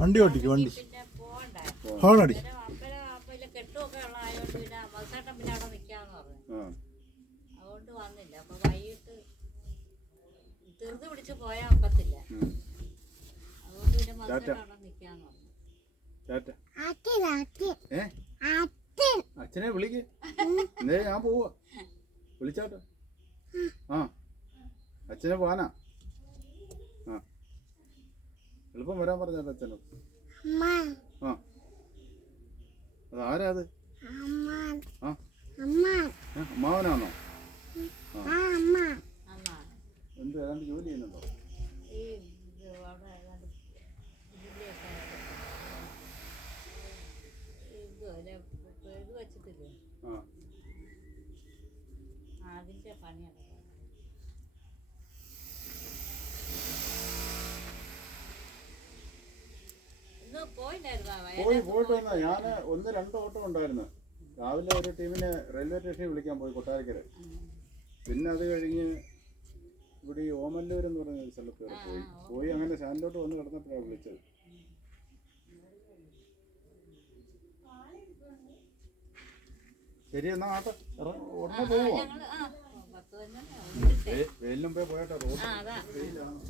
വണ്ടി ഓട്ടിക്കും വണ്ടി ഹോണടി കെട്ടുമൊക്കെ ഉള്ളതായോണ്ട് പിന്നെ മത്സേട്ടൻ പിന്നെ അവിടെ നിൽക്കാന്ന് പറഞ്ഞു. അതുകൊണ്ട് വന്നില്ല. അപ്പൊ വൈകിട്ട് ധൃതി പിടിച്ച് പോയാൽ ഒക്കത്തില്ല. അതുകൊണ്ട് പിന്നെ മത്സേട്ടൻ അവിടെ നിൽക്കാന്ന് പറഞ്ഞു. അച്ഛനെ വിളിക്ക്. ഞാൻ പോവാ. വിളിച്ചാട്ടെ. ആ അച്ഛനെ പോവാനാ. ആ എളുപ്പം വരാൻ പറഞ്ഞാട്ടെ അച്ഛനോട്. ആ അതാരാ അത്? ആ അമ്മാവനാണോ? എന്ത് ഏതാണ്ട് ജോലി ചെയ്യുന്നുണ്ടോ? അതിന്റെ പണിയാണ്. പോയിട്ട് വന്നാ. ഞാന് 1-2 ഓട്ടം ഉണ്ടായിരുന്നു. രാവിലെ ഒരു ടീമിനെ റെയിൽവേ സ്റ്റേഷനിൽ വിളിക്കാൻ പോയി, കൊട്ടാരക്കര. പിന്നെ അത് കഴിഞ്ഞ് ഇവിടെ ഈ ഓമല്ലൂർ എന്ന് പറഞ്ഞ ഒരു സ്ഥലത്ത് വരെ പോയി അങ്ങനെ സ്റ്റാൻഡിലോട്ട് വന്ന് കിടന്നപ്പോഴാണ് വിളിച്ചത്. ശരി എന്നാ ആട്ടെ ഉടനെ പോവോ? വെയിലും പോയി പോയാട്ടെ. റോഡ് വെയിലാണ്.